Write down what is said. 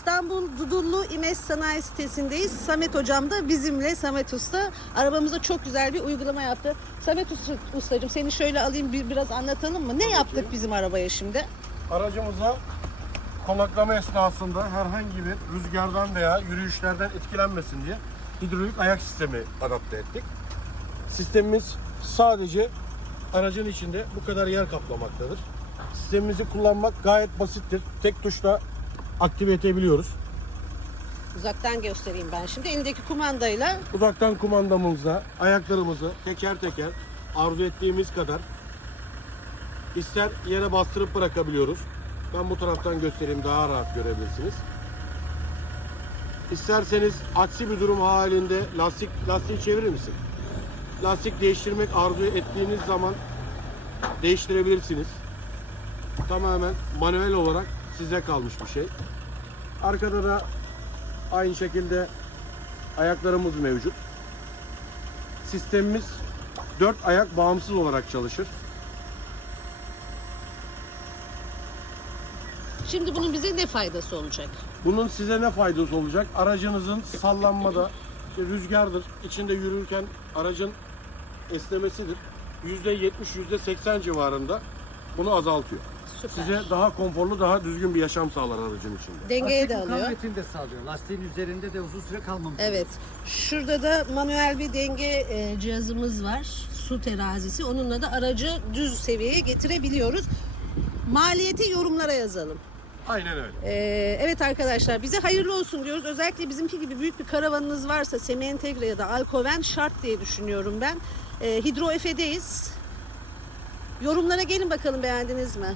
İstanbul Dudullu İmes Sanayi sitesindeyiz. Samet hocam da bizimle Samet Usta. Arabamıza çok güzel bir uygulama yaptı. Samet Usta, Ustacığım seni şöyle alayım bir, biraz anlatalım mı? Ne yaptık bizim arabaya şimdi? Aracımıza konaklama esnasında herhangi bir rüzgardan veya yürüyüşlerden etkilenmesin diye hidrolik ayak sistemi adapte ettik. Sistemimiz sadece aracın içinde bu kadar yer kaplamaktadır. Sistemimizi kullanmak gayet basittir. Tek tuşla aktive edebiliyoruz. Uzaktan göstereyim ben şimdi. Elindeki kumandayla Uzaktan kumandamızla ayaklarımızı teker teker arzu ettiğimiz kadar ister yere bastırıp bırakabiliyoruz. Ben bu taraftan göstereyim daha rahat görebilirsiniz. İsterseniz aksi bir durum halinde lastik lastiği çevirir misin? Lastik değiştirmek arzu ettiğiniz zaman değiştirebilirsiniz. Tamamen manuel olarak size kalmış bir şey. Arkada da aynı şekilde ayaklarımız mevcut. Sistemimiz dört ayak bağımsız olarak çalışır. şimdi bunun bize ne faydası olacak? Bunun size ne faydası olacak? Aracınızın sallanmada, işte rüzgardır, içinde yürürken aracın esnemesidir. %70, %80 civarında bunu azaltıyor. Süper. Size daha konforlu, daha düzgün bir yaşam sağlar aracın içinde. Dengeye de alıyor. mukavemetini de sağlıyor. Lastiğin üzerinde de uzun süre kalmamış. Evet. Şurada da manuel bir denge e, cihazımız var. Su terazisi. Onunla da aracı düz seviyeye getirebiliyoruz. Maliyeti yorumlara yazalım. Aynen öyle. Ee, evet arkadaşlar bize hayırlı olsun diyoruz. Özellikle bizimki gibi büyük bir karavanınız varsa semi entegre ya da alkoven şart diye düşünüyorum ben. Ee, Hidro Efe'deyiz. Yorumlara gelin bakalım beğendiniz mi?